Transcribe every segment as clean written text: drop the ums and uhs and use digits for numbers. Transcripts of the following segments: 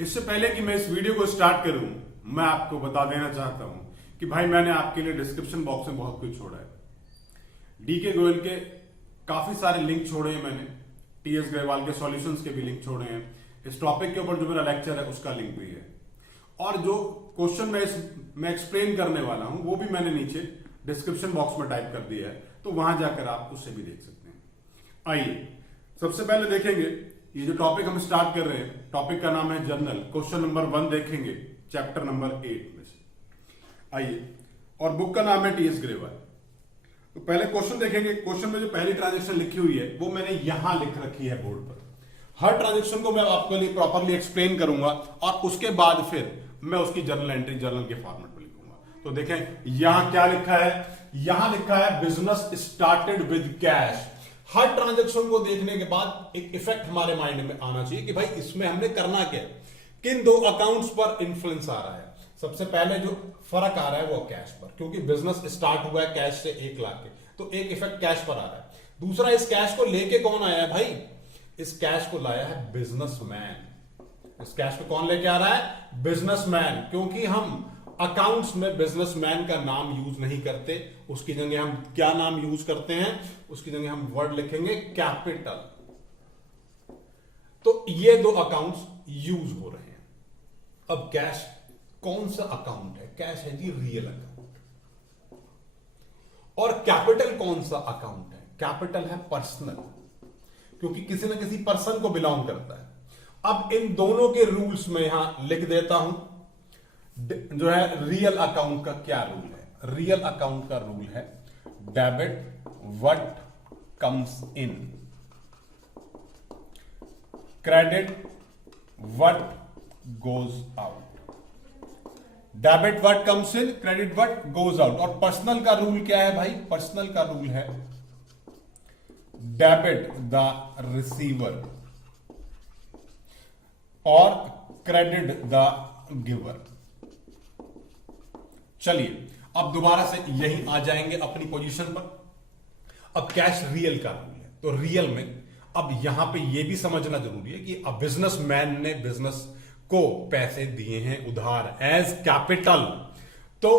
इससे पहले कि मैं इस वीडियो को स्टार्ट करूं, मैं आपको बता देना चाहता हूं कि भाई मैंने आपके लिए डिस्क्रिप्शन बॉक्स में बहुत कुछ छोड़ा है। डीके गोयल के काफी सारे लिंक छोड़े हैं मैंने, टीएस ग्रेवाल के सॉल्यूशंस के भी लिंक छोड़े हैं, इस टॉपिक के ऊपर जो मेरा लेक्चर है उसका लिंक भी है, और जो क्वेश्चन मैं एक्सप्लेन करने वाला हूं वो भी मैंने नीचे डिस्क्रिप्शन बॉक्स में टाइप कर दिया है, तो वहां जाकर आप उससे भी देख सकते हैं। आइए सबसे पहले देखेंगे ये जो टॉपिक हम स्टार्ट कर रहे हैं, टॉपिक का नाम है जर्नल। क्वेश्चन नंबर 1 देखेंगे चैप्टर नंबर 8 में से। आइए, और बुक का नाम है टीएस ग्रेवाल। तो पहले क्वेश्चन देखेंगे। क्वेश्चन में जो पहली ट्रांजेक्शन लिखी हुई है वो मैंने यहां लिख रखी है बोर्ड पर। हर ट्रांजेक्शन को मैं आपके लिए प्रॉपरली एक्सप्लेन करूंगा और उसके बाद फिर मैं उसकी जर्नल एंट्री जर्नल के फॉर्मेट में लिखूंगा। तो देखें यहां क्या लिखा है, यहां लिखा है business started with cash. Her transaction को देखने के बाद एक इफेक्ट हमारे माइंड में आना चाहिए कि भाई इसमें हमने करना क्या, किन दो अकाउंट्स पर इंफ्लुएंस आ रहा है। सबसे पहले जो फर्क आ रहा है वो कैश पर, क्योंकि बिजनेस स्टार्ट हुआ है कैश से 1 लाख के, तो एक इफेक्ट कैश पर आ रहा है। दूसरा, इस कैश को लेके कौन आया है भाई, इस कैश को लाया है बिजनेसमैन। इस कैश को कौन लेके आ रहा है, बिजनेसमैन। क्योंकि हम अकाउंट्स में बिजनेसमैन का नाम यूज नहीं करते, उसकी जगह हम क्या नाम यूज करते हैं, उसकी जगह हम वर्ड लिखेंगे कैपिटल। तो ये दो अकाउंट्स यूज हो रहे हैं। अब कैश कौन सा अकाउंट है, कैश है जी रियल अकाउंट, और कैपिटल कौन सा अकाउंट है, कैपिटल है पर्सनल, क्योंकि किसी ना किसी पर्सन को बिलोंग करता है। अब इन दोनों के रूल्स में यहां लिख देता हूं। जो है रियल अकाउंट का क्या रूल है, रियल अकाउंट का रूल है debit what comes in, credit what goes out. Debit what comes in, credit what goes out. और पर्सनल का रूल क्या है भाई, पर्सनल का रूल है डेबिट द रिसीवर और क्रेडिट द गिवर। चलिए अब दोबारा से यहीं आ जाएंगे अपनी पोजीशन पर। अब कैश रियल का रूल है, तो रियल में अब यहां पे यह भी समझना जरूरी है कि अब बिजनेसमैन ने बिजनेस को पैसे दिए हैं उधार एज कैपिटल। तो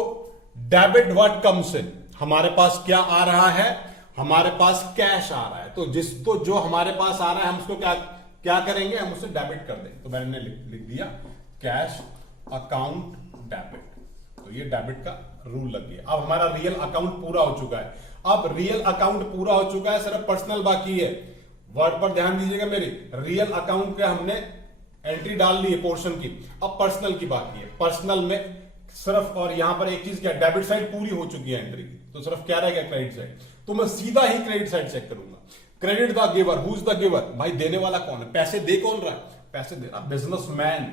डेबिट व्हाट कम्स इन, हमारे पास क्या आ रहा है, हमारे पास कैश आ रहा है। तो जिसको जो हमारे पास आ रहा है हम उसको क्या करेंगे, हम उसे डेबिट कर दें। तो मैंने लिख दिया कैश अकाउंट डेबिट, तो ये डेबिट का रूल लग गया। अब हमारा रियल अकाउंट पूरा हो चुका है। अब रियल अकाउंट पूरा हो चुका है, सिर्फ पर्सनल बाकी है। वर्ड पर ध्यान दीजिएगा मेरी, रियल अकाउंट पे हमने एंट्री डाल ली है पोर्शन की, अब पर्सनल की बाकी है। पर्सनल में सिर्फ, और यहां पर एक चीज क्या, डेबिट साइड पूरी हो चुकी है एंट्री की, तो सिर्फ क्या रहेगा क्रेडिट साइड। तो मैं सीधा ही क्रेडिट साइड चेक करूंगा। Credit the giver, who is the giver, भाई देने वाला कौन है, पैसे दे कौन रहा है, पैसे दे रहा बिजनेसमैन।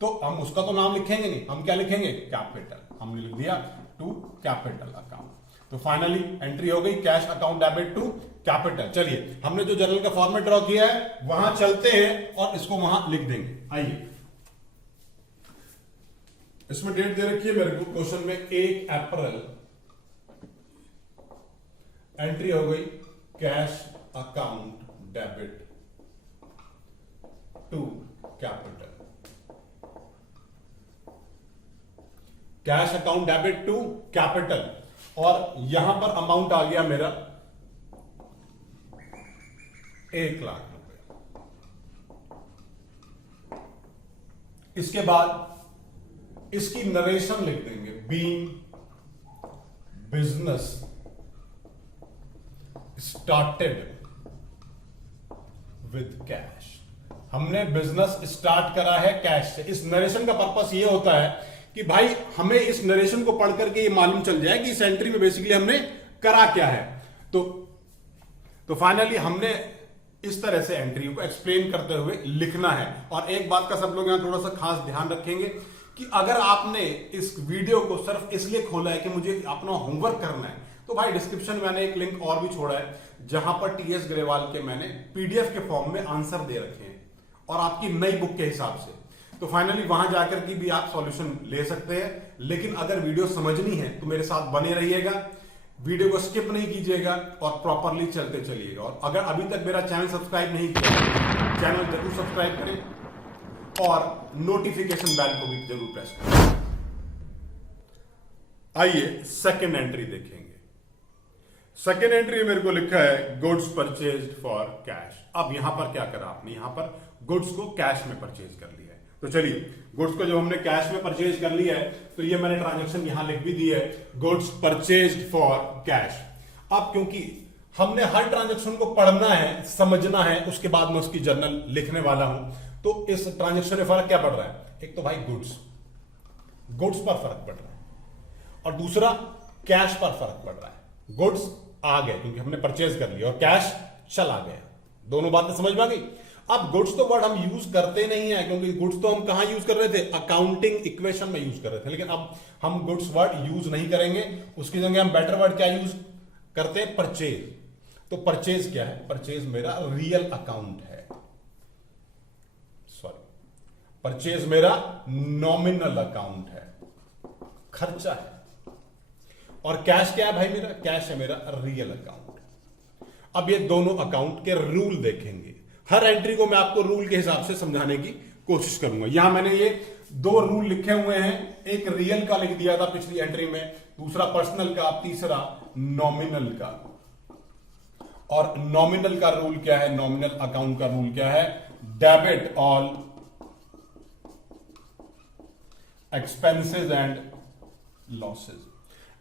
तो हम उसका तो नाम लिखेंगे नहीं, हम क्या लिखेंगे, कैपिटल। हमने लिख दिया टू कैपिटल अकाउंट। तो फाइनली एंट्री हो गई cash account debit to capital. चलिए हमने जो जर्नल का फॉर्मेट ड्रॉ किया है वहां चलते हैं और इसको वहां लिख देंगे। आइए, इसमें डेट दे रखी है मेरे को क्वेश्चन में 1 अप्रैल। एंट्री हो गई cash account debit to capital, cash account debit to capital, और यहां पर अमाउंट आ गया मेरा 1 लाख रुपए। इसके बाद इसकी नरेशन लिख देंगे, being business started with cash. हमने बिजनेस स्टार्ट करा है कैश से। इस नरेशन का पर्पस ये होता है कि भाई हमें इस नरेशन को पढ़ करके ये मालूम चल जाए कि इस एंट्री में बेसिकली हमने करा क्या है। तो फाइनली हमने इस तरह से एंट्री को एक्सप्लेन करते हुए लिखना है। और एक बात का सब लोग यहां थोड़ा सा खास ध्यान रखेंगे कि अगर आपने इस वीडियो को सिर्फ इसलिए खोला है कि मुझे अपना होमवर्क करना है, तो भाई डिस्क्रिप्शन में मैंने एक लिंक और भी छोड़ा है जहां पर टीएस ग्रेवाल के मैंने पीडीएफ के फॉर्म में आंसर दे रखे हैं और आपकी नई बुक के हिसाब से। तो फाइनली वहां जाकर के भी आप सॉल्यूशन ले सकते हैं। लेकिन अगर वीडियो समझनी है तो मेरे साथ बने रहिएगा, वीडियो को स्किप नहीं कीजिएगा और प्रॉपरली चलते चलिएगा। और अगर अभी तक मेरा चैनल सब्सक्राइब नहीं किया, चैनल जरूर सब्सक्राइब करें और नोटिफिकेशन बेल को भी जरूर प्रेस करें। आइए सेकेंड एंट्री देखेंगे। सेकेंड एंट्री मेरे को लिखा है गुड्स परचेज्ड फॉर कैश। अब यहां पर क्या करा आपने, यहां पर गुड्स को कैश में परचेज कर लिया है। तो चलिए, गुड्स को जब हमने कैश में परचेज कर लिया है तो ये मैंने ट्रांजैक्शन यहां लिख भी दी है, गुड्स परचेज्ड फॉर कैश। अब क्योंकि हमने हर ट्रांजैक्शन को पढ़ना है, समझना है, उसके बाद मैं उसकी जर्नल लिखने वाला हूं, तो इस ट्रांजैक्शन में फर्क क्या पड़ रहा है? एक तो भाई गुड्स पर फर्क पड़ रहा है, और दूसरा कैश पर फर्क पड़ रहा है। गुड्स आ गए क्योंकि हमने परचेज कर लिया, और कैश चला गया। दोनों बातें समझ में आ गई। अब गुड्स तो वर्ड हम यूज करते नहीं है, क्योंकि गुड्स तो हम कहां यूज कर रहे थे? अकाउंटिंग इक्वेशन में यूज कर रहे थे। लेकिन अब हम गुड्स वर्ड यूज नहीं करेंगे, उसकी जगह हम बेटर वर्ड क्या यूज करते हैं? परचेज। तो परचेज क्या है? परचेज मेरा रियल अकाउंट है, सॉरी, परचेज मेरा नॉमिनल अकाउंट है, खर्चा है। और कैश क्या है भाई? मेरा कैश है मेरा रियल अकाउंट। अब ये दोनों अकाउंट के रूल देखेंगे। हर एंट्री को मैं आपको रूल के हिसाब से समझाने की कोशिश करूंगा। यहां मैंने ये दो रूल लिखे हुए हैं, एक रियल का लिख दिया था पिछली एंट्री में, दूसरा पर्सनल का, तीसरा नॉमिनल का। और नॉमिनल का रूल क्या है? नॉमिनल अकाउंट का रूल क्या है? Debit all expenses and losses,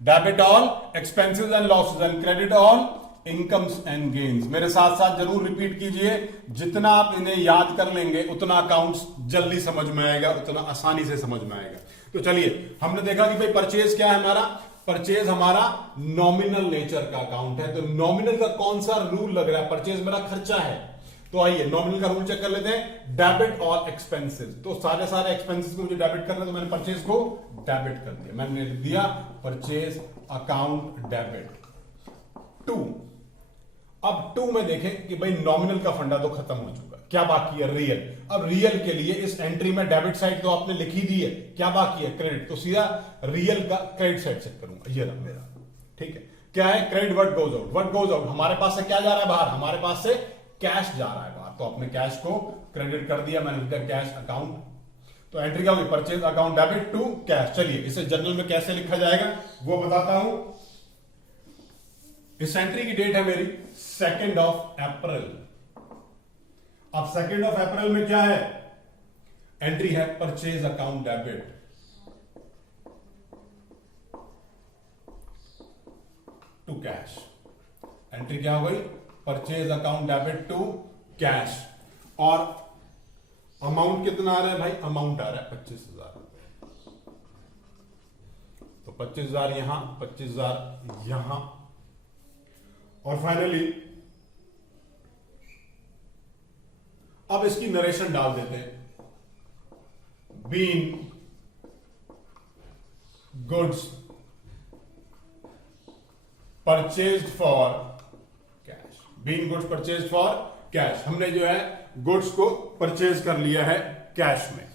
debit all expenses and losses and credit all incomes and gains. मेरे साथ साथ जरूर रिपीट कीजिए, जितना आप इन्हें याद कर लेंगे उतना अकाउंट्स जल्दी समझ में आएगा, उतना आसानी से समझ में आएगा। तो चलिए, हमने देखा कि भाई परचेज क्या है हमारा? परचेज हमारा नॉमिनल नेचर का अकाउंट है। तो नॉमिनल का कौन सा रूल लग रहा है? परचेज मेरा खर्चा है, तो आइए नॉमिनल का रूल चेक कर लेते हैं। डेबिट ऑल एक्सपेंसेस, तो सारे एक्सपेंसेस को मुझे डेबिट करना है, तो मैंने परचेज को डेबिट कर दिया। मैंने लिख दिया परचेज अकाउंट डेबिट टू। अब टू में देखें कि भाई नॉमिनल का फंडा तो खत्म हो चुका, क्या बाकी है? रियल। अब रियल के लिए इस एंट्री में डेबिट साइड तो आपने लिख ही दी है, क्या बाकी है? क्रेडिट। तो सीधा रियल का क्रेडिट साइड चेक करूंगा, ये रहा मेरा, ठीक है। क्या है? Credit what goes out, what goes out, हमारे पास से क्या जा रहा है बाहर? हमारे पास से कैश जा रहा है बाहर, तो अपने कैश को क्रेडिट कर दिया, मैंने लिखा कैश अकाउंट। तो एंट्री क्या होगी? Purchase account debit to cash. चलिए, इसे जर्नल में कैसे लिखा जाएगा वो बताता हूं। इस एंट्री की डेट है मेरी 2 अप्रैल। अब 2 अप्रैल में क्या है? एंट्री है purchase account debit to cash. Entry क्या हो गई? Purchase account debit to cash. और अमाउंट कितना आ रहा है भाई? अमाउंट आ रहा है 25,000। तो 25,000 यहां, 25,000 यहां, और फाइनली अब इसकी नरेशन डाल देते हैं। Being goods purchased for cash, being goods purchased for cash. हमने जो है गुड्स को परचेज कर लिया है कैश में।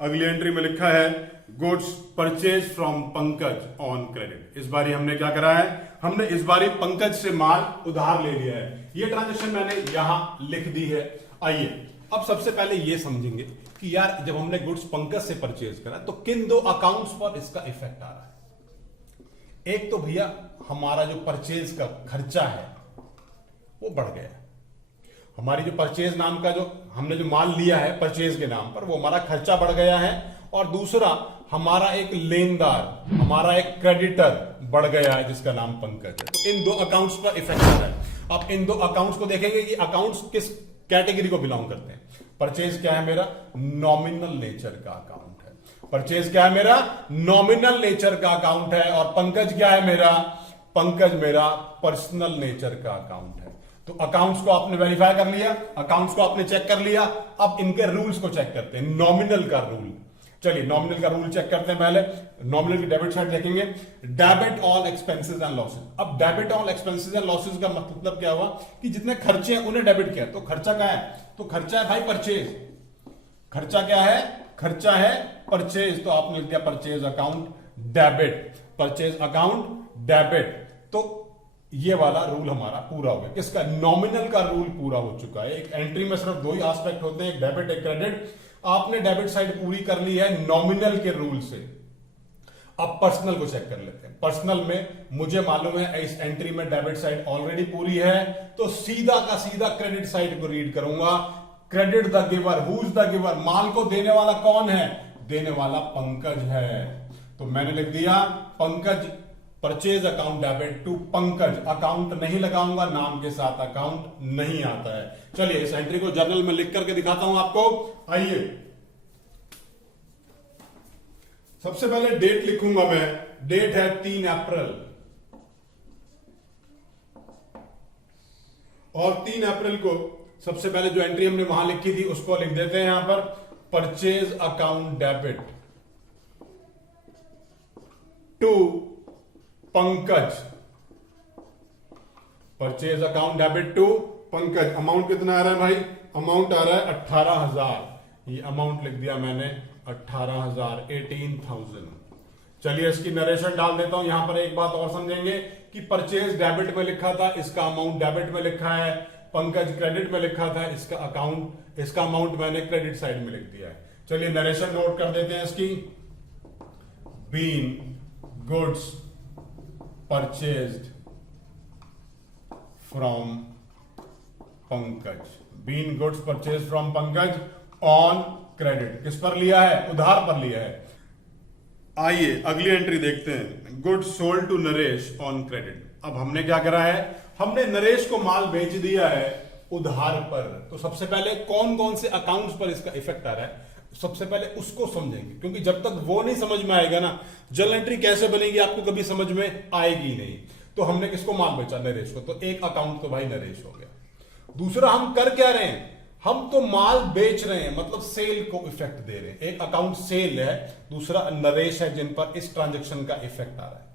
अगली एंट्री में लिखा है goods purchase from Pankaj on credit. इस बारी हमने क्या करा है? हमने इस बारी पंकज से माल उधार ले लिया है। ये ट्रांजेक्शन मैंने यहां लिख दी है। आइए अब सबसे पहले ये समझेंगे कि यार जब हमने गुड्स पंकज से परचेज करा तो किन दो अकाउंट्स पर इसका इफेक्ट आ रहा है। एक तो भैया हमारा जो परचेज का खर्चा है वो बढ़ गया, हमारी जो परचेज नाम का जो हमने जो माल लिया है परचेज के नाम पर वो हमारा खर्चा बढ़ गया है। और दूसरा हमारा एक लेनदार, हमारा एक क्रेडिटर बढ़ गया है जिसका नाम पंकज है। तो इन दो अकाउंट्स पर इफेक्ट आ रहा है। अब इन दो अकाउंट्स को देखेंगे कि अकाउंट्स किस कैटेगरी को बिलोंग करते हैं। परचेज क्या है मेरा? नॉमिनल नेचर का अकाउंट है। परचेज क्या है मेरा? नॉमिनल नेचर का अकाउंट है। और पंकज क्या है मेरा? पंकज मेरा पर्सनल नेचर का अकाउंट है। तो अकाउंट्स को आपने वेरीफाई कर लिया, अकाउंट्स को आपने चेक कर लिया। अब इनके रूल्स को चेक करते हैं। नॉमिनल का रूल, चलिए नॉमिनल का रूल चेक करते हैं। पहले नॉमिनल की डेबिट साइड देखेंगे, debit all expenses and losses. अब debit all expenses and losses का मतलब क्या हुआ कि जितने खर्चे हैं उन्हें डेबिट किया। तो खर्चा क्या है? तो खर्चा है भाई परचेज। खर्चा क्या है? खर्चा है परचेज। तो आपने लिख दिया purchase account debit, purchase account debit. तो ये वाला रूल हमारा पूरा हो गया। किसका? नॉमिनल का रूल पूरा हो चुका है। एक एंट्री में सिर्फ दो ही एस्पेक्ट होते हैं, एक डेबिट एक क्रेडिट। आपने डेबिट साइड पूरी कर ली है नॉमिनल के रूल से। अब पर्सनल को चेक कर लेते हैं। पर्सनल में मुझे मालूम है इस एंट्री में डेबिट साइड ऑलरेडी पूरी है, तो सीधा का सीधा क्रेडिट साइड को रीड करूंगा। Credit the giver, who is the giver, माल को देने वाला कौन है, देने वाला पंकज है। तो मैंने लिख दिया Pankaj, purchase account debit to Pankaj. Account नहीं लगाऊंगा, नाम के साथ अकाउंट नहीं आता है। चलिए इस एंट्री को जर्नल में लिख करके दिखाता हूं आपको। आइए सबसे पहले डेट लिखूंगा मैं। डेट है 3 अप्रैल, और 3 अप्रैल को सबसे पहले जो एंट्री हमने वहां लिखी थी उसको लिख देते हैं यहां पर, purchase account debit to Pankaj. Purchase account debit to Pankaj. Amount कितना आ रहा है भाई, अमाउंट आ रहा है 18,000। ये अमाउंट लिख दिया मैंने 18,000, 18,000। चलिए इसकी नरेशन डाल देता हूं। यहां पर एक बात और समझेंगे कि परचेज डेबिट में लिखा था, इसका अमाउंट डेबिट में लिखा है। पंकज क्रेडिट में लिखा था, इसका अकाउंट, इसका अमाउंट मैंने क्रेडिट साइड में लिख दिया है। चलिए नरेशन नोट कर देते हैं इसकी। Being goods purchased from Pankaj. Being goods purchase from Pankaj on credit. किस पर लिया है, उधार पर लिया है। आइए अगली एंट्री देखते हैं। Goods sold to Naresh on credit. अब हमने क्या करा है, हमने नरेश को माल बेच दिया है उधार पर। तो सबसे पहले कौन कौन से अकाउंट्स पर इसका इफेक्ट आ रहा है, सबसे पहले उसको समझेंगे, क्योंकि जब तक वो नहीं समझ में आएगा ना, जर्नल एंट्री कैसे बनेगी आपको कभी समझ में आएगी नहीं। तो हमने किसको माल बेचा, नरेश को, तो एक अकाउंट तो भाई नरेश हो गया। दूसरा हम कर क्या रहे हैं, हम तो माल बेच रहे हैं, मतलब सेल को इफेक्ट दे रहे हैं। एक अकाउंट सेल है, दूसरा नरेश है, जिन पर इस ट्रांजेक्शन का इफेक्ट आ रहा है।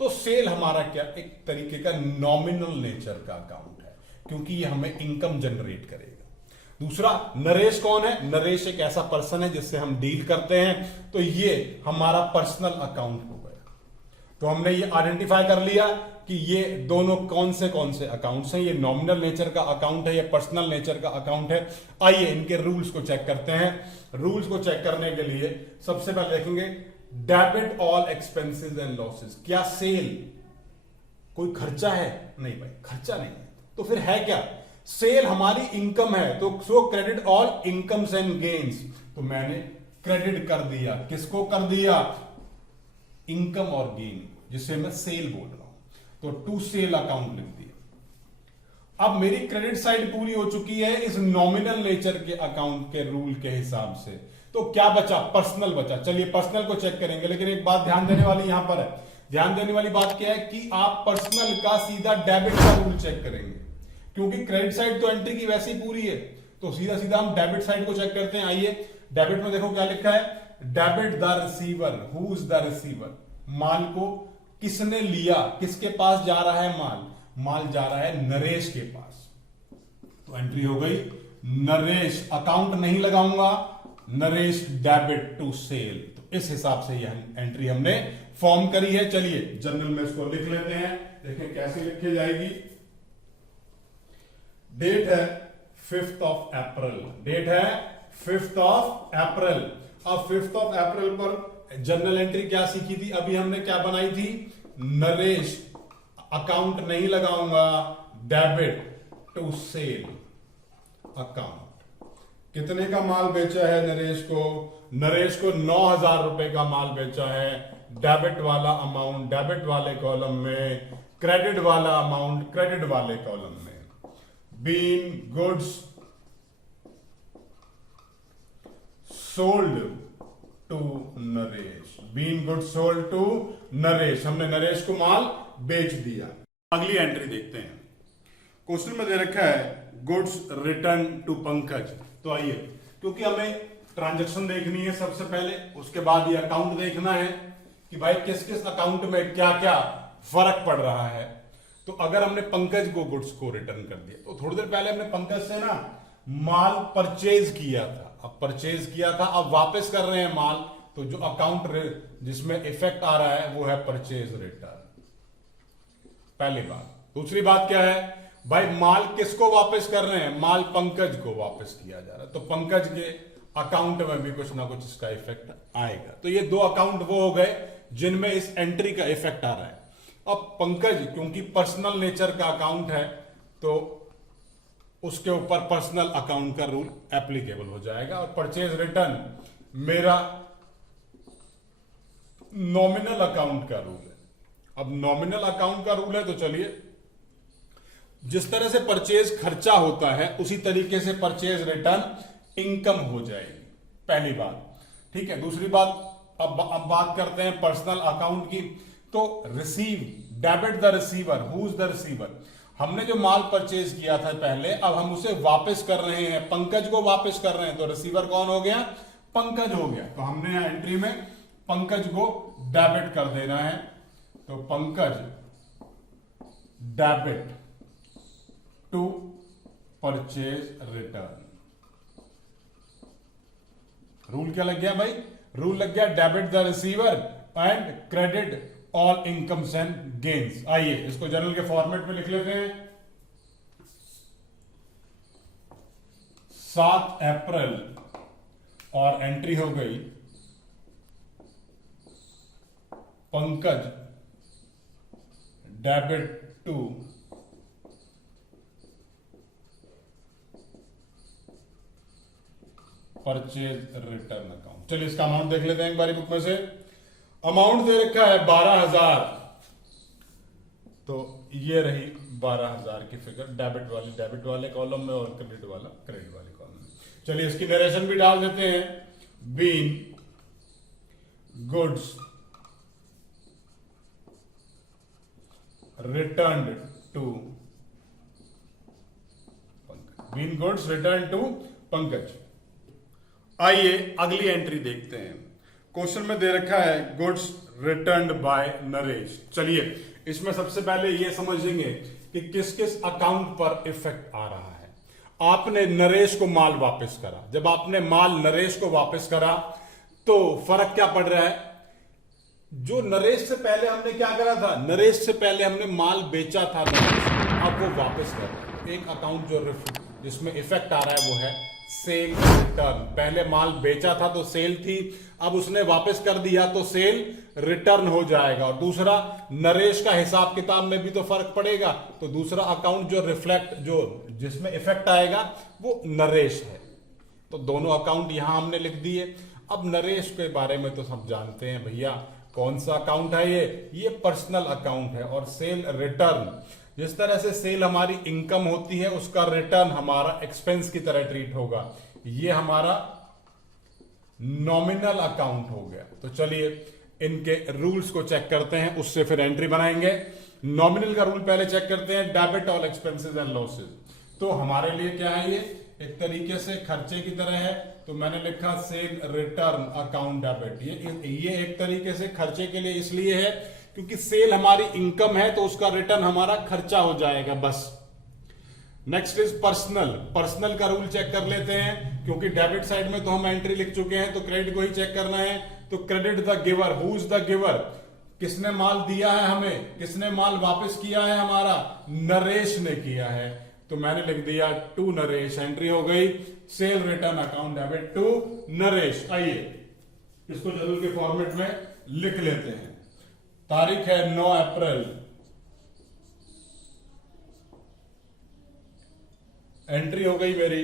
तो सेल हमारा क्या, एक तरीके का नॉमिनल नेचर का अकाउंट है, क्योंकि ये हमें इनकम जनरेट करेगा। दूसरा नरेश कौन है, नरेश एक ऐसा पर्सन है जिससे हम डील करते हैं, तो ये हमारा पर्सनल अकाउंट हो गया। तो हमने ये आइडेंटिफाई कर लिया कि ये दोनों कौन से अकाउंट्स हैं। ये नॉमिनल नेचर का अकाउंट है, ये पर्सनल नेचर का अकाउंट है। आइए इनके रूल्स को चेक करते हैं। रूल्स को चेक करने के लिए सबसे पहले देखेंगे debit all expenses and losses. क्या सेल कोई खर्चा है, नहीं भाई खर्चा नहीं है, तो फिर है क्या, सेल हमारी इनकम है। तो सो credit all incomes and gains. तो मैंने क्रेडिट कर दिया, किसको कर दिया, इनकम और गेन, जिसे मैं सेल बोल रहा हूं। तो टू सेल अकाउंट लिख दिया। अब मेरी क्रेडिट साइड पूरी हो चुकी है इस नॉमिनल नेचर के अकाउंट के रूल के हिसाब से। तो क्या बचा, पर्सनल बचा। चलिए पर्सनल को चेक करेंगे, लेकिन एक बात ध्यान देने वाली यहां पर है। ध्यान देने वाली बात क्या है कि आप पर्सनल का सीधा डेबिट का रूल चेक करेंगे, क्योंकि क्रेडिट साइड तो एंट्री की वैसी पूरी है, तो सीधा सीधा हम डेबिट साइड को चेक करते हैं। आइए डेबिट में देखो क्या लिखा है, debit the receiver, who is the receiver, माल को किसने लिया, किसके पास जा रहा है माल, माल जा रहा है नरेश के पास। तो एंट्री हो गई नरेश, अकाउंट नहीं लगाऊंगा, नरेश डेबिट टू सेल। तो इस हिसाब से यह एंट्री हमने फॉर्म करी है। चलिए जर्नल में इसको लिख लेते हैं, देखें कैसे लिखी जाएगी। डेट है 5th of अप्रैल, डेट है 5th of अप्रैल। अब 5th of अप्रैल पर जर्नल एंट्री क्या सीखी थी, अभी हमने क्या बनाई थी, नरेश अकाउंट नहीं लगाऊंगा, डेबिट टू सेल अकाउंट। कितने का माल बेचा है नरेश को, नरेश को 9,000 रुपए का माल बेचा है। डेबिट वाला अमाउंट डेबिट वाले कॉलम में, क्रेडिट वाला अमाउंट क्रेडिट वाले कॉलम में। Being goods sold to Naresh, being goods sold to Naresh, हमने नरेश को माल बेच दिया। अगली एंट्री देखते हैं। क्वेश्चन में दे रखा है गुड्स रिटर्न टू पंकज। तो आइए, क्योंकि हमें ट्रांजैक्शन देखनी है सबसे पहले, उसके बाद ये अकाउंट देखना है कि भाई किस किस अकाउंट में क्या क्या फर्क पड़ रहा है। तो अगर हमने पंकज को गुड्स को रिटर्न कर दिया, तो थोड़ी देर पहले हमने पंकज से ना माल परचेज किया था, अब परचेज किया था, अब वापस कर रहे हैं माल, तो जो अकाउंट जिसमें इफेक्ट आ रहा है वो है परचेज रिटर्न, पहली बात। दूसरी बात क्या है भाई, माल किसको वापस कर रहे हैं, माल पंकज को वापस किया जा रहा है, तो पंकज के अकाउंट में भी कुछ ना कुछ इसका इफेक्ट आएगा। तो ये 2 अकाउंट वो हो गए जिनमें इस एंट्री का इफेक्ट आ रहा है। अब पंकज क्योंकि पर्सनल नेचर का अकाउंट है तो उसके ऊपर पर्सनल अकाउंट का रूल एप्लीकेबल हो जाएगा, और परचेज रिटर्न मेरा नॉमिनल अकाउंट का रूल है। अब नॉमिनल अकाउंट का रूल है तो चलिए, जिस तरह से परचेज खर्चा होता है उसी तरीके से परचेज रिटर्न इनकम हो जाएगी, पहली बात। ठीक है, दूसरी बात, अब बात करते हैं पर्सनल अकाउंट की। तो receive, debit the receiver, who is the receiver? हमने जो माल परचेज किया था पहले, अब हम उसे वापस कर रहे हैं, पंकज को वापस कर रहे हैं, तो रिसीवर कौन हो गया? पंकज हो गया। तो हमने यहां एंट्री में पंकज को डेबिट कर देना है, तो Pankaj debit to purchase return. Rule क्या लग गया भाई? रूल लग गया debit the receiver and credit all incomes and gains. आइए इसको जर्नल के फॉर्मेट में लिख लेते हैं। 7 अप्रैल और एंट्री हो गई Pankaj debit to purchase return account. चलिए इसका अमाउंट देख लेते हैं एक बारी बुक में से। अमाउंट दे रखा है 12,000, तो ये रही 12,000 की फिगर, डेबिट वाले कॉलम में और क्रेडिट वाले कॉलम में। चलिए इसकी नरेशन भी डाल देते हैं। Being goods return to Pankaj, being goods return to Pankaj. आइए अगली एंट्री देखते हैं। क्वेश्चन में दे रखा है गुड्स रिटर्न्ड बाय नरेश। चलिए इसमें सबसे पहले ये समझेंगे कि किस किस अकाउंट पर इफेक्ट आ रहा है। आपने नरेश को माल वापस करा, जब आपने माल नरेश को वापस करा तो फर्क क्या पड़ रहा है? जो नरेश से पहले हमने क्या करा था, नरेश से पहले हमने माल बेचा था नरेश, अब वो वापस कर रहा है। एक अकाउंट जो जिसमें इफेक्ट आ रहा है वो है सेल रिटर्न। पहले माल बेचा था तो सेल थी, अब उसने वापस कर दिया तो सेल रिटर्न हो जाएगा। और दूसरा, नरेश का हिसाब किताब में भी तो फर्क पड़ेगा, तो दूसरा अकाउंट जो रिफ्लेक्ट, जो जिसमें इफेक्ट आएगा वो नरेश है। तो दोनों अकाउंट यहां हमने लिख दिए। अब नरेश के बारे में तो सब जानते हैं भैया, कौन सा अकाउंट है ये पर्सनल अकाउंट है। और सेल रिटर्न, जिस तरह से सेल हमारी इनकम होती है उसका रिटर्न हमारा एक्सपेंस की तरह ट्रीट होगा। ये हमारा नॉमिनल अकाउंट हो गया। तो चलिए इनके रूल्स को चेक करते हैं, उससे फिर एंट्री बनाएंगे। नॉमिनल का रूल पहले चेक करते हैं, debit all expenses and losses. तो हमारे लिए क्या है, ये एक तरीके से खर्चे की तरह है, तो मैंने लिखा सेल रिटर्न अकाउंट डेबिट। ये एक तरीके से खर्चे के लिए इसलिए है क्योंकि सेल हमारी इनकम है तो उसका रिटर्न हमारा खर्चा हो जाएगा बस। Next is personal. पर्सनल का रूल चेक कर लेते हैं, क्योंकि डेबिट साइड में तो हम एंट्री लिख चुके हैं तो क्रेडिट को ही चेक करना है। तो credit the giver, who is the giver? किसने माल दिया है हमें, किसने माल वापस किया है हमारा? नरेश ने किया है, तो मैंने लिख दिया टू नरेश। एंट्री हो गई sale return account debit to Naresh. आइए इसको जरूर के फॉर्मेट में लिख लेते हैं। तारीख है 9 अप्रैल, एंट्री हो गई मेरी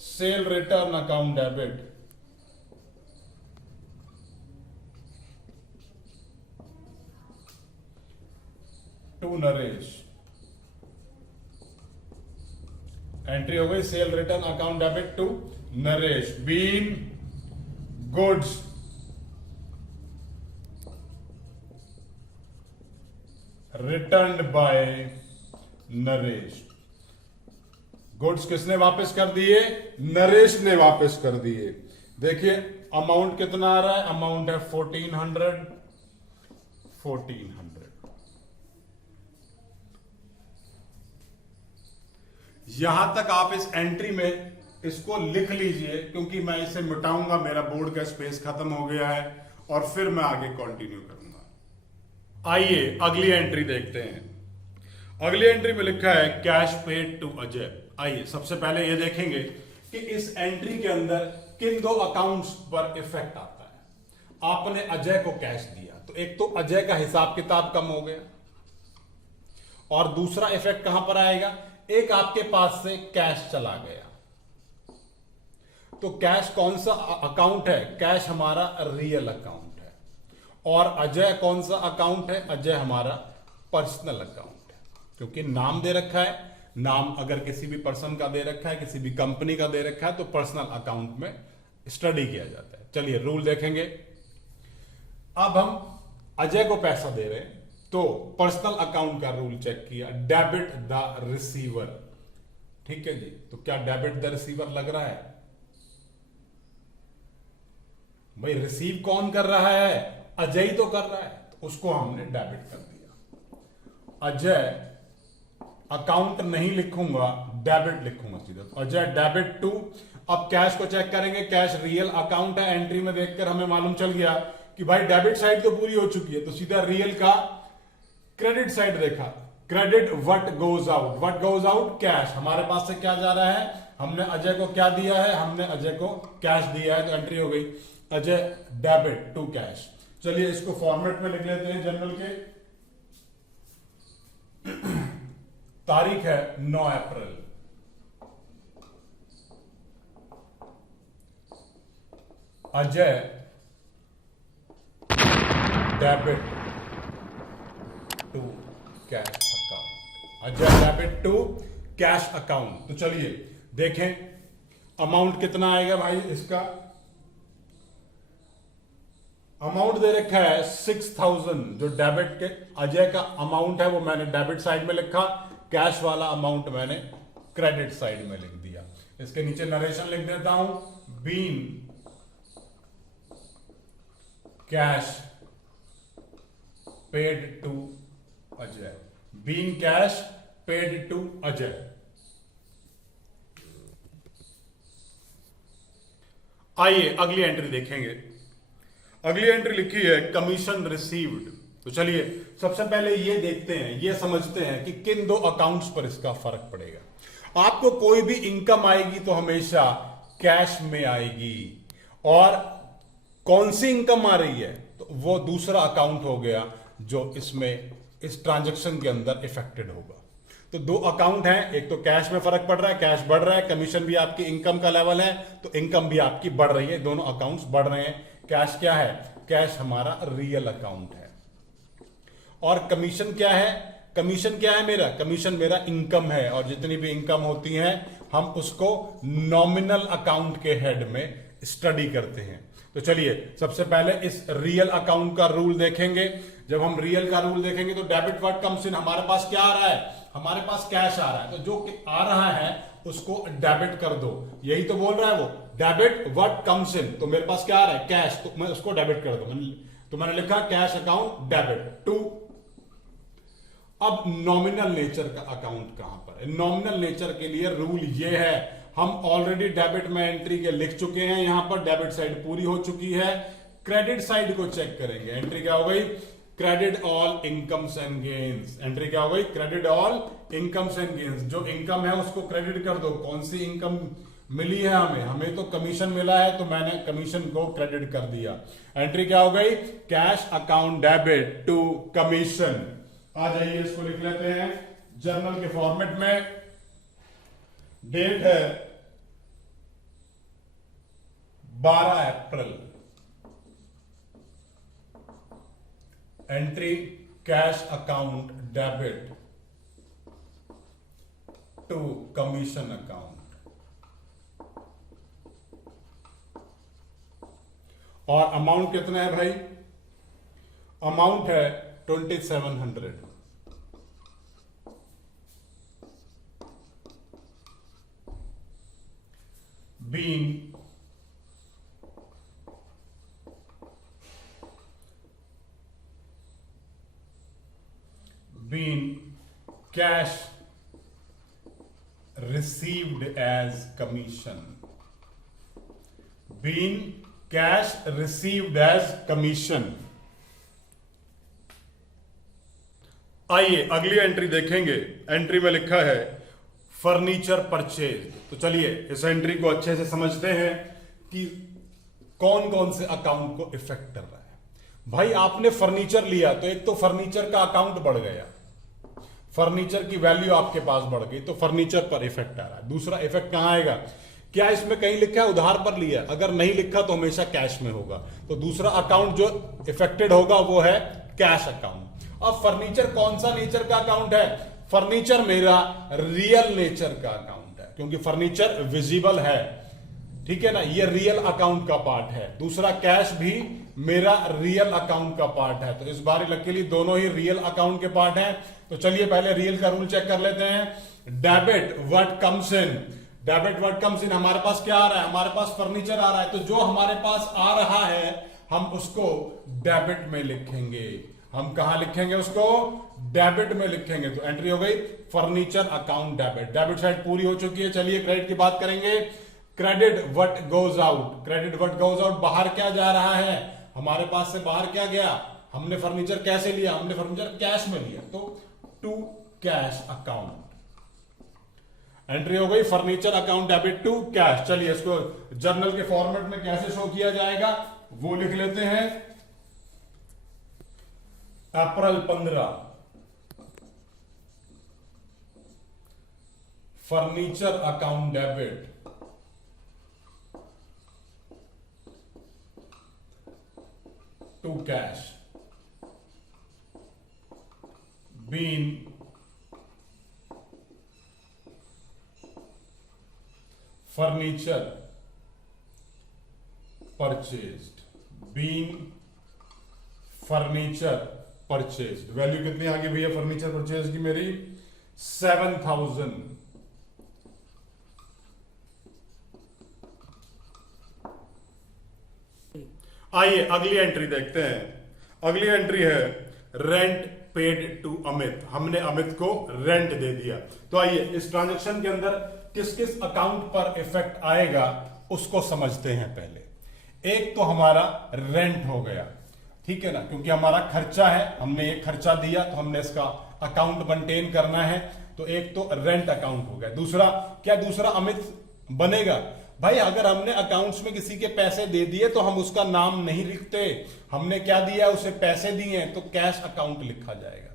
sale return account debit to Naresh. Entry हो गई sale return account debit to Naresh. Being goods returned by Naresh. Goods किसने वापस कर दिए? नरेश ने वापस कर दिए। देखिए अमाउंट कितना आ रहा है, अमाउंट है 1400। यहां तक आप इस एंट्री में इसको लिख लीजिए, क्योंकि मैं इसे मिटाऊंगा, मेरा बोर्ड का स्पेस खत्म हो गया है और फिर मैं आगे कंटिन्यू करूंगा। आइए अगली एंट्री देखते हैं। अगली एंट्री में लिखा है कैश पेड टू अजय। आइए सबसे पहले ये देखेंगे कि इस एंट्री के अंदर किन दो अकाउंट्स पर इफेक्ट आता है। आपने अजय को कैश दिया तो एक तो अजय का हिसाब किताब कम हो गया, और दूसरा इफेक्ट कहां पर आएगा, एक आपके पास से कैश चला गया। तो कैश कौन सा अकाउंट है, कैश हमारा रियल अकाउंट है, और अजय कौन सा अकाउंट है, अजय हमारा पर्सनल अकाउंट है। क्योंकि नाम दे रखा है, नाम अगर किसी भी पर्सन का दे रखा है, किसी भी कंपनी का दे रखा है, तो पर्सनल अकाउंट में स्टडी किया जाता है। चलिए रूल देखेंगे। अब हम अजय को पैसा दे रहे हैं तो पर्सनल अकाउंट का रूल चेक किया, डेबिट द रिसीवर। ठीक है जी, तो क्या डेबिट द रिसीवर लग रहा है? भाई रिसीव कौन कर रहा है, अजय ही तो कर रहा है, तो उसको हमने डेबिट कर दिया। अजय अकाउंट नहीं लिखूंगा, डेबिट लिखूंगा सीधा, तो अजय डेबिट टू। अब कैश को चेक करेंगे, कैश रियल अकाउंट है, एंट्री में देखकर हमें मालूम चल गया कि भाई डेबिट साइड तो पूरी हो चुकी है, तो सीधा रियल का क्रेडिट साइड देखा, credit what goes out, what goes out cash. हमारे पास से क्या जा रहा है, हमने अजय को क्या दिया है, हमने अजय को कैश दिया है, तो एंट्री हो गई अजय डेबिट टू कैश। चलिए इसको फॉर्मेट में लिख लेते हैं जनरल के। तारीख है 9 अप्रैल, Ajay debit to cash account, Ajay debit to cash account. तो चलिए देखें अमाउंट कितना आएगा भाई। इसका अमाउंट दे रखा है 6000, जो डेबिट के अजय का अमाउंट है वो मैंने डेबिट साइड में लिखा, कैश वाला अमाउंट मैंने क्रेडिट साइड में लिख दिया। इसके नीचे नरेशन लिख देता हूं, being cash paid to Ajay, being cash paid to Ajay. आइए अगली एंट्री देखेंगे। अगली एंट्री लिखी है कमीशन रिसीव्ड। तो चलिए सबसे पहले ये देखते हैं, ये समझते हैं कि किन दो अकाउंट्स पर इसका फर्क पड़ेगा। आपको कोई भी इनकम आएगी तो हमेशा कैश में आएगी, और कौन सी इनकम आ रही है तो वो दूसरा अकाउंट हो गया जो इसमें इस ट्रांजैक्शन के अंदर इफेक्टेड होगा। तो दो अकाउंट हैं, एक तो कैश में फर्क पड़ रहा है, कैश बढ़ रहा है, कमीशन भी आपकी इनकम का लेवल है तो इनकम भी आपकी बढ़ रही है, दोनों अकाउंट्स बढ़ रहे हैं। कैश क्या है, कैश हमारा रियल अकाउंट है, और कमीशन क्या है, कमीशन क्या है मेरा, कमीशन मेरा इनकम है, और जितनी भी इनकम होती है हम उसको नॉमिनल अकाउंट के हेड में स्टडी करते हैं। तो चलिए सबसे पहले इस रियल अकाउंट का रूल देखेंगे। जब हम रियल का रूल देखेंगे तो डेबिट व्हाट कम्स इन, हमारे पास क्या आ रहा है, हमारे पास कैश आ रहा है, तो जो आ रहा है उसको डेबिट कर दो, यही तो बोल रहा है वो, डेबिट व्हाट कम्स इन। तो मेरे पास क्या आ रहा है, कैश, तो मैं उसको डेबिट कर दो, तो मैंने लिखा कैश अकाउंट डेबिट टू। अब नॉमिनल नेचर का अकाउंट कहां पर है, नॉमिनल नेचर के लिए रूल ये है, हम ऑलरेडी डेबिट में एंट्री के लिख चुके हैं, यहां पर डेबिट साइड पूरी हो चुकी है। क्रेडिट साइड को चेक करेंगे, एंट्री क्या हो गई, credit all incomes and gains. Entry क्या हो गई, credit all incomes and gains, जो इनकम है उसको क्रेडिट कर दो। कौन सी इनकम मिली है हमें, हमें तो कमीशन मिला है तो मैंने कमीशन को क्रेडिट कर दिया। एंट्री क्या हो गई, cash account debit to commission. आ जाइए इसको लिख लेते हैं जर्नल के फॉर्मेट में। डेट है 12 अप्रैल, entry cash account debit to commission account, और अमाउंट कितना है भाई, अमाउंट है 2700। Been cash received as commission, been cash received as commission। आइए अगली एंट्री देखेंगे। एंट्री में लिखा है फर्नीचर परचेज। तो चलिए इस एंट्री को अच्छे से समझते हैं कि कौन कौन से अकाउंट को इफेक्ट कर रहा है। भाई आपने फर्नीचर लिया तो एक तो फर्नीचर का अकाउंट बढ़ गया, फर्नीचर की वैल्यू आपके पास बढ़ गई, तो फर्नीचर पर इफेक्ट आ रहा है। दूसरा इफेक्ट कहां आएगा, क्या इसमें कहीं लिखा है उधार पर लिया, अगर नहीं लिखा तो हमेशा कैश में होगा, तो दूसरा अकाउंट जो इफेक्टेड होगा वो है कैश अकाउंट। अब फर्नीचर कौन सा नेचर का अकाउंट है, फर्नीचर मेरा रियल नेचर का अकाउंट है, क्योंकि फर्नीचर विजिबल है, ठीक है ना, ये रियल अकाउंट का पार्ट है। दूसरा कैश भी मेरा रियल अकाउंट का पार्ट है, तो इस बार लकीली दोनों ही रियल अकाउंट के पार्ट हैं। तो चलिए पहले रियल का रूल चेक कर लेते हैं। Debit what comes in, debit what comes in, हमारे पास क्या आ रहा है, हमारे पास फर्नीचर आ रहा है, तो जो हमारे पास आ रहा है हम उसको डेबिट में लिखेंगे। हम कहां लिखेंगे उसको, डेबिट में लिखेंगे। तो एंट्री हो गई furniture account debit, debit side पूरी हो चुकी है। चलिए क्रेडिट की बात करेंगे। Credit what goes out, credit what goes out, बाहर क्या जा रहा है, हमारे पास से बाहर क्या गया, हमने फर्नीचर कैसे लिया, हमने फर्नीचर कैश में लिया, तो टू कैश अकाउंट। एंट्री हो गई furniture account debit to cash. चलिए इसको जर्नल के फॉर्मेट में कैसे शो किया जाएगा वो लिख लेते हैं। April 15 furniture account debit to cash, being furniture purchased, being furniture purchased. Value कितनी आ गई भैया फर्नीचर परचेज की मेरी 7000। आइए अगली एंट्री देखते हैं। अगली एंट्री है रेंट पेड टू अमित, हमने अमित को रेंट दे दिया। तो आइए इस ट्रांजैक्शन के अंदर किस किस अकाउंट पर इफेक्ट आएगा उसको समझते हैं। पहले एक तो हमारा रेंट हो गया, ठीक है ना, क्योंकि हमारा खर्चा है, हमने एक खर्चा दिया तो हमने इसका अकाउंट मेंटेन करना है, तो एक तो रेंट अकाउंट हो गया। दूसरा क्या, दूसरा अमित बनेगा। भाई अगर हमने अकाउंट्स में किसी के पैसे दे दिए तो हम उसका नाम नहीं लिखते, हमने क्या दिया, उसे पैसे दिए, तो कैश अकाउंट लिखा जाएगा।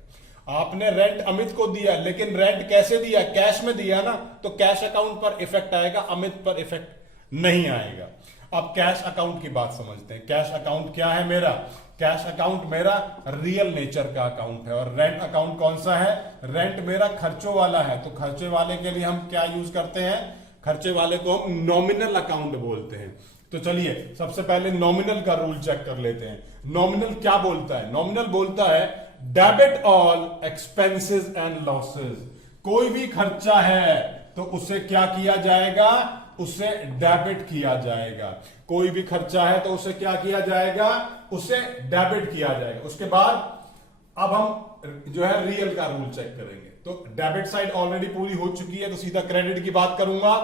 आपने रेंट अमित को दिया, लेकिन रेंट कैसे दिया, कैश में दिया ना, तो कैश अकाउंट पर इफेक्ट आएगा, अमित पर इफेक्ट नहीं आएगा। अब कैश अकाउंट की बात समझते हैं। कैश अकाउंट क्या है मेरा, कैश अकाउंट मेरा रियल नेचर का अकाउंट है। और रेंट अकाउंट कौन सा है, रेंट मेरा खर्चों वाला है, तो खर्चे वाले के लिए हम क्या यूज करते हैं, खर्चे वाले को हम नॉमिनल अकाउंट बोलते हैं। तो चलिए सबसे पहले नॉमिनल का रूल चेक कर लेते हैं। नॉमिनल क्या बोलता है, नॉमिनल बोलता है debit all expenses and losses. कोई भी खर्चा है तो उसे क्या किया जाएगा, उसे डेबिट किया जाएगा। कोई भी खर्चा है तो उसे क्या किया जाएगा, उसे डेबिट किया जाएगा। उसके बाद अब हम जो है रियल का रूल चेक करेंगे। तो डेबिट साइड ऑलरेडी पूरी हो चुकी है, तो सीधा क्रेडिट की बात करूंगा।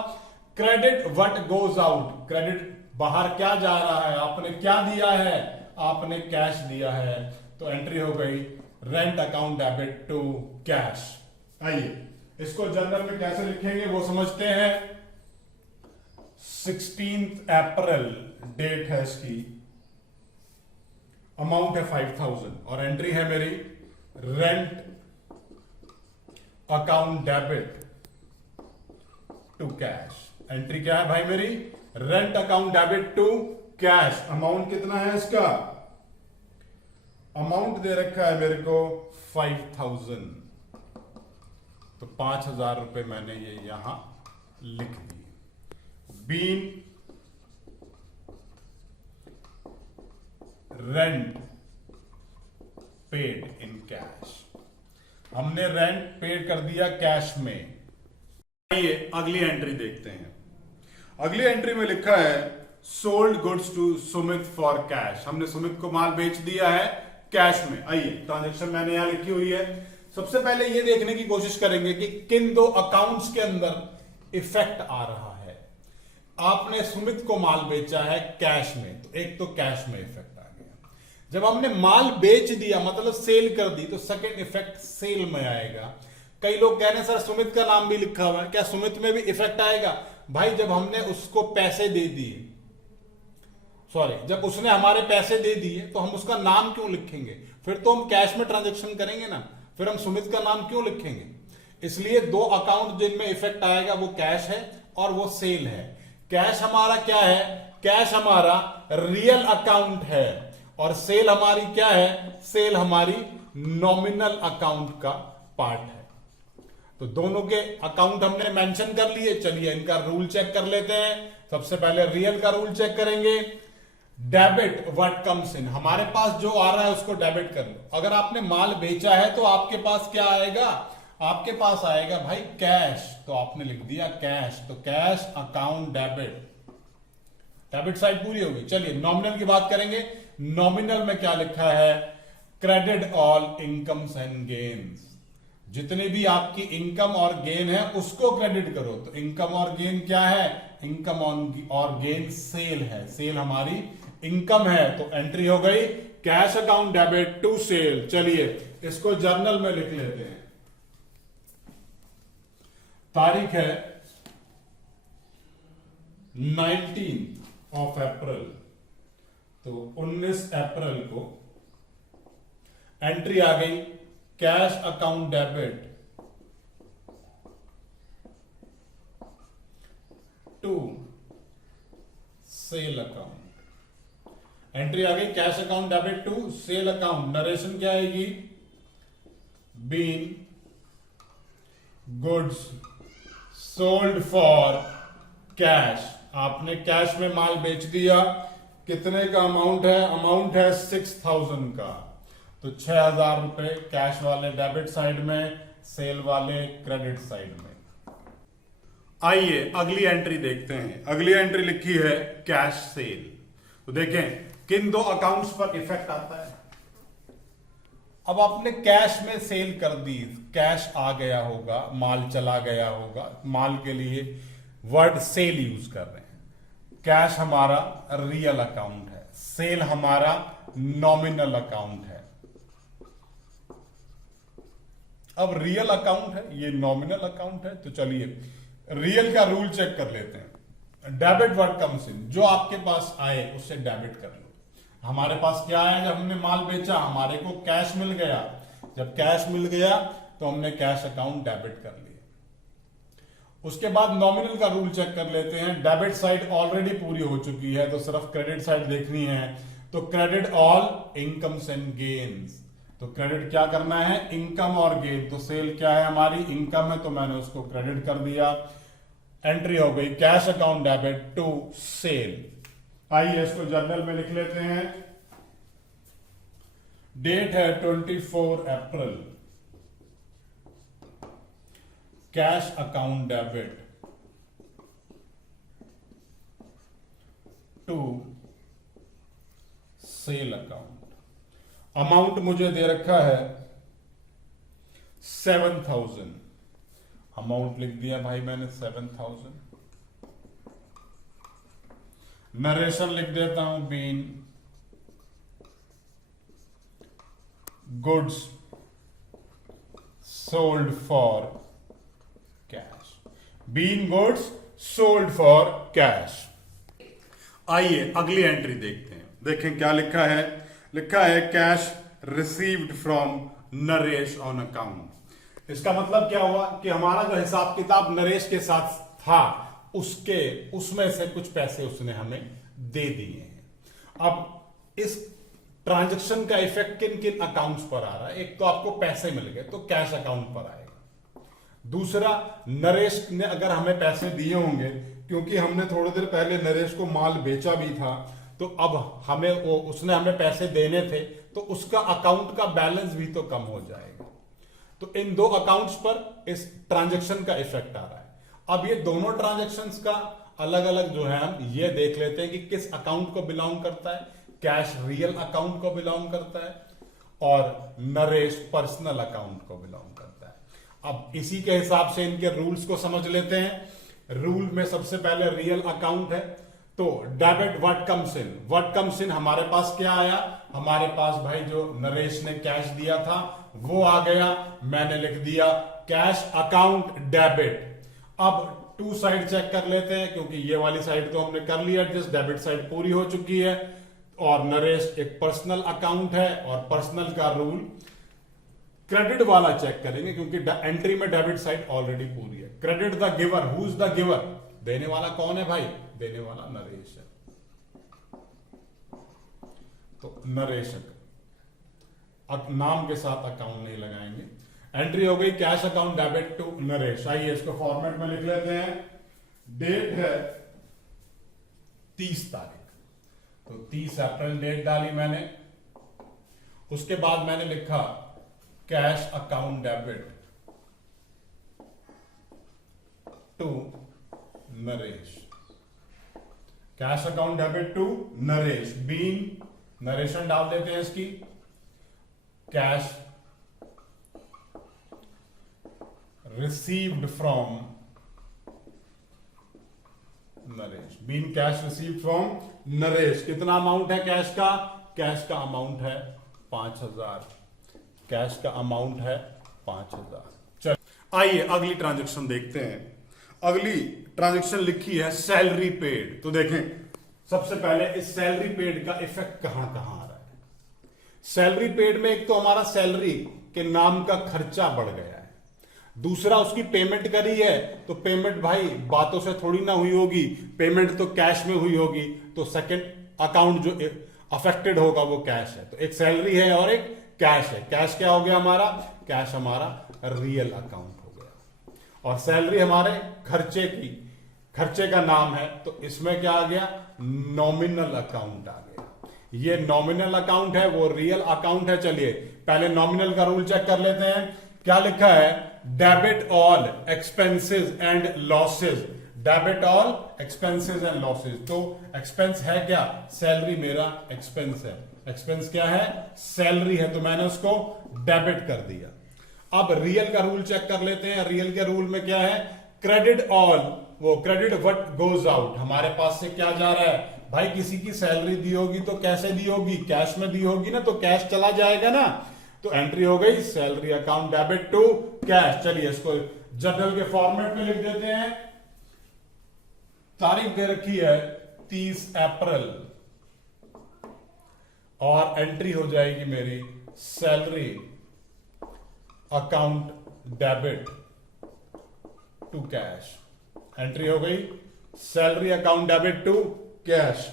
Credit what goes out, credit बाहर क्या जा रहा है, आपने क्या दिया है, आपने कैश दिया है, तो एंट्री हो गई rent account debit to cash. आइए इसको जर्नल में कैसे लिखेंगे वो समझते हैं। 16 अप्रैल डेट है इसकी, अमाउंट है 5000 और एंट्री है मेरी rent account debit to cash. Entry क्या है भाई मेरी, rent account debit to cash. Amount कितना है इसका, अमाउंट दे रखा है मेरे को 5000, तो 5000 रुपए मैंने ये यहां लिख दिए। Being rent paid in cash, हमने रेंट पेड कर दिया कैश में। आइए अगली एंट्री देखते हैं। अगली एंट्री में लिखा है sold goods to Sumit for cash, हमने सुमित को माल बेच दिया है कैश में। आइए ट्रांजैक्शन मैंने यहां लिखी हुई है। सबसे पहले ये देखने की कोशिश करेंगे कि किन दो अकाउंट्स के अंदर इफेक्ट आ रहा है। आपने सुमित को माल बेचा है कैश में, तो एक तो कैश में इफेक्ट आ गया। जब हमने माल बेच दिया मतलब सेल कर दी, तो सेकंड इफेक्ट सेल में आएगा। कई लोग कह रहे हैं सर सुमित का नाम भी लिखा हुआ है, क्या सुमित में भी इफेक्ट आएगा? भाई जब हमने उसको पैसे दे दिए, सॉरी, जब उसने हमारे पैसे दे दिए तो हम उसका नाम क्यों लिखेंगे? फिर तो हम कैश में ट्रांजेक्शन करेंगे ना, फिर हम सुमित का नाम क्यों लिखेंगे? इसलिए दो अकाउंट जिनमें इफेक्ट आएगा वो कैश है और वो सेल है। कैश हमारा क्या है? कैश हमारा रियल अकाउंट है और सेल हमारी क्या है? सेल हमारी नॉमिनल अकाउंट का पार्ट है। तो दोनों के अकाउंट हमने मेंशन कर लिए। चलिए इनका रूल चेक कर लेते हैं। सबसे पहले रियल का रूल चेक करेंगे। डेबिट व्हाट कम्स इन, हमारे पास जो आ रहा है उसको डेबिट कर लो। अगर आपने माल बेचा है तो आपके पास क्या आएगा? आपके पास आएगा भाई कैश, तो आपने लिख दिया कैश, तो cash account debit, debit side पूरी होगी। चलिए नॉमिनल की बात करेंगे। नॉमिनल में क्या लिखा है? Credit all incomes and gains, जितने भी आपकी इनकम और गेन है उसको क्रेडिट करो। तो इनकम और गेन क्या है? इनकम और गेन सेल है, सेल हमारी इनकम है, तो एंट्री हो गई cash account debit to sale. चलिए इसको जर्नल में लिख लेते हैं। तारीख है 19 अप्रैल, तो 19 अप्रैल को एंट्री आ गई cash account debit to sale account. Entry आ गई cash account debit to sale account. Narration क्या आएगी? Being goods sold for cash, आपने कैश में माल बेच दिया। कितने का अमाउंट है? अमाउंट है 6000 का, तो 6000 रुपए कैश वाले डेबिट साइड में, सेल वाले क्रेडिट साइड में। आइए अगली एंट्री देखते हैं। अगली एंट्री लिखी है कैश सेल। तो देखें किन दो अकाउंट्स पर इफेक्ट आता है। अब आपने कैश में सेल कर दी, कैश आ गया होगा, माल चला गया होगा, माल के लिए वर्ड सेल यूज कर रहे हैं। कैश हमारा रियल अकाउंट है, सेल हमारा नॉमिनल अकाउंट है। अब रियल अकाउंट है, ये नॉमिनल अकाउंट है, तो चलिए रियल का रूल चेक कर लेते हैं। डेबिट व्हाट कम्स इन, जो आपके पास आए उससे डेबिट कर लो। हमारे पास क्या आया? जब हमने माल बेचा हमारे को कैश मिल गया, जब कैश मिल गया तो हमने कैश अकाउंट डेबिट कर लिया। उसके बाद नॉमिनल का रूल चेक कर लेते हैं। डेबिट साइड ऑलरेडी पूरी हो चुकी है तो सिर्फ क्रेडिट साइड देखनी है, तो credit all incomes and gains, तो क्रेडिट क्या करना है? इनकम और गेन। तो सेल क्या है? हमारी इनकम है, तो मैंने उसको क्रेडिट कर दिया। एंट्री हो गई cash account debit to sale. आइए इसको जर्नल में लिख लेते हैं। डेट है 24 अप्रैल, cash account debit to sale account. Amount मुझे दे रखा है 7000, अमाउंट लिख दिया भाई मैंने 7000। नरेशन लिख देता हूं being goods sold for cash, being goods sold for cash. आइए अगली एंट्री देखते हैं। देखें क्या लिखा है। लिखा है cash received from Naresh on account. इसका मतलब क्या हुआ कि हमारा जो हिसाब किताब नरेश के साथ था उसमें से कुछ पैसे उसने हमें दे दिए हैं। अब इस ट्रांजैक्शन का इफेक्ट किन किन अकाउंट्स पर आ रहा है? एक तो आपको पैसे मिल गए तो कैश अकाउंट पर आएगा। दूसरा, नरेश ने अगर हमें पैसे दिए होंगे, क्योंकि हमने थोड़ी देर पहले नरेश को माल बेचा भी था, तो अब हमें उसने हमें पैसे देने थे, तो उसका अकाउंट का बैलेंस भी तो कम हो जाएगा। तो इन दो अकाउंट्स पर इस ट्रांजैक्शन का इफेक्ट आ रहा है। अब ये दोनों ट्रांजैक्शंस का अलग अलग जो है हम ये देख लेते हैं कि किस अकाउंट को बिलोंग करता है। कैश रियल अकाउंट को बिलोंग करता है और नरेश पर्सनल अकाउंट को बिलोंग करता है। अब इसी के हिसाब से इनके रूल्स को समझ लेते हैं। रूल में सबसे पहले रियल अकाउंट है, तो debit what comes in. What comes in हमारे पास क्या आया? हमारे पास भाई जो नरेश ने कैश दिया था वो आ गया, मैंने लिख दिया कैश अकाउंट डेबिट। अब टू साइड चेक कर लेते हैं, क्योंकि ये वाली साइड तो हमने कर लिया एडजस्ट, डेबिट साइड पूरी हो चुकी है। और नरेश एक पर्सनल अकाउंट है और पर्सनल का रूल क्रेडिट वाला चेक करेंगे, क्योंकि एंट्री में डेबिट साइड ऑलरेडी पूरी है। Credit the giver, who is the giver, देने वाला कौन है भाई, देने वाला नरेश है, तो नरेश अब नाम के साथ अकाउंट नहीं लगाएंगे। एंट्री हो गई cash account debit to Naresh. आइए इसको फॉर्मेट में लिख लेते हैं। डेट है 30 तारीख, तो 30 अप्रैल डेट डाली मैंने। उसके बाद मैंने लिखा cash account debit to Naresh, cash account debit to Naresh, बीन नरेशन डाल देते हैं इसकी, cash received from Naresh, being cash received from Naresh. कितना अमाउंट है कैश का, कैश का अमाउंट है 5000, कैश का अमाउंट है 5000। चल आइए अगली ट्रांजैक्शन देखते हैं। अगली ट्रांजैक्शन लिखी है सैलरी पेड। तो देखें सबसे पहले इस सैलरी पेड का इफेक्ट कहां कहां आ रहा है। सैलरी पेड में एक तो हमारा सैलरी के नाम का खर्चा बढ़ गया है, दूसरा उसकी पेमेंट करी है, तो पेमेंट भाई बातों से थोड़ी ना हुई होगी, पेमेंट तो कैश में हुई होगी, तो सेकंड अकाउंट जो अफेक्टेड होगा वो कैश है। तो एक सैलरी है और एक कैश है। कैश क्या हो गया हमारा, कैश हमारा रियल अकाउंट हो गया, और सैलरी हमारे खर्चे का नाम है, तो इसमें क्या आ गया, नॉमिनल अकाउंट आ गया। ये नॉमिनल अकाउंट है, वो रियल अकाउंट है। चलिए पहले नॉमिनल का रूल चेक कर लेते हैं। क्या लिखा है, debit all expenses and losses, debit all expenses and losses. तो एक्सपेंस है क्या, सैलरी मेरा एक्सपेंस है, एक्सपेंस क्या है, सैलरी है, तो मैंने उसको डेबिट कर दिया। अब रियल का रूल चेक कर लेते हैं। रियल के रूल में क्या है, क्रेडिट ऑल, वो क्रेडिट व्हाट गोज आउट, हमारे पास से क्या जा रहा है भाई, किसी की सैलरी दी होगी तो कैसे दी होगी, कैश में दी होगी ना, तो कैश चला जाएगा ना, तो एंट्री हो गई salary account debit to cash. चलिए इसको जर्नल के फॉर्मेट में लिख देते हैं। तारीख दे रखी है 30 अप्रैल और एंट्री हो जाएगी मेरी salary account debit to cash. Entry हो गई salary account debit to cash.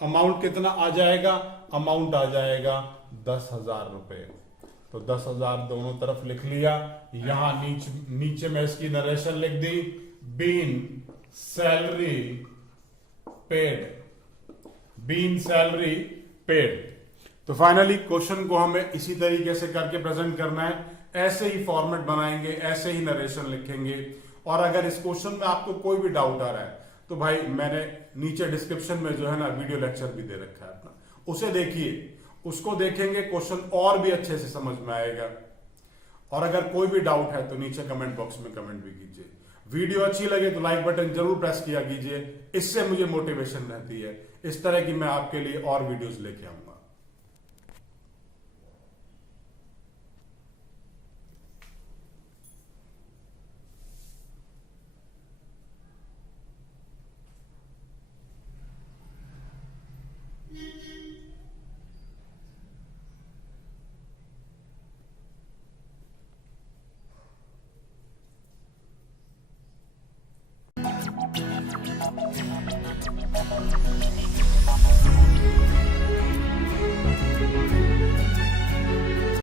Amount कितना आ जाएगा, अमाउंट आ जाएगा 10,000 रुपए, तो 10,000 दोनों तरफ लिख लिया। यहां नीचे में इसकी नरेशन लिख दी, being salary paid, being salary paid. तो फाइनली क्वेश्चन को हमें इसी तरीके से करके प्रेजेंट करना है, ऐसे ही फॉर्मेट बनाएंगे, ऐसे ही नरेशन लिखेंगे। और अगर इस क्वेश्चन में आपको कोई भी डाउट आ रहा है तो भाई मैंने नीचे डिस्क्रिप्शन में जो है ना वीडियो लेक्चर भी दे रखा है अपना, उसे देखिए, उसको देखेंगे, क्वेश्चन और भी अच्छे से समझ में आएगा। और अगर कोई भी डाउट है तो नीचे कमेंट बॉक्स में कमेंट भी कीजिए। वीडियो अच्छी लगे तो लाइक बटन जरूर प्रेस किया कीजिए, इससे मुझे मोटिवेशन रहती है। इस तरह की मैं आपके लिए और वीडियोस लेके आऊंगा।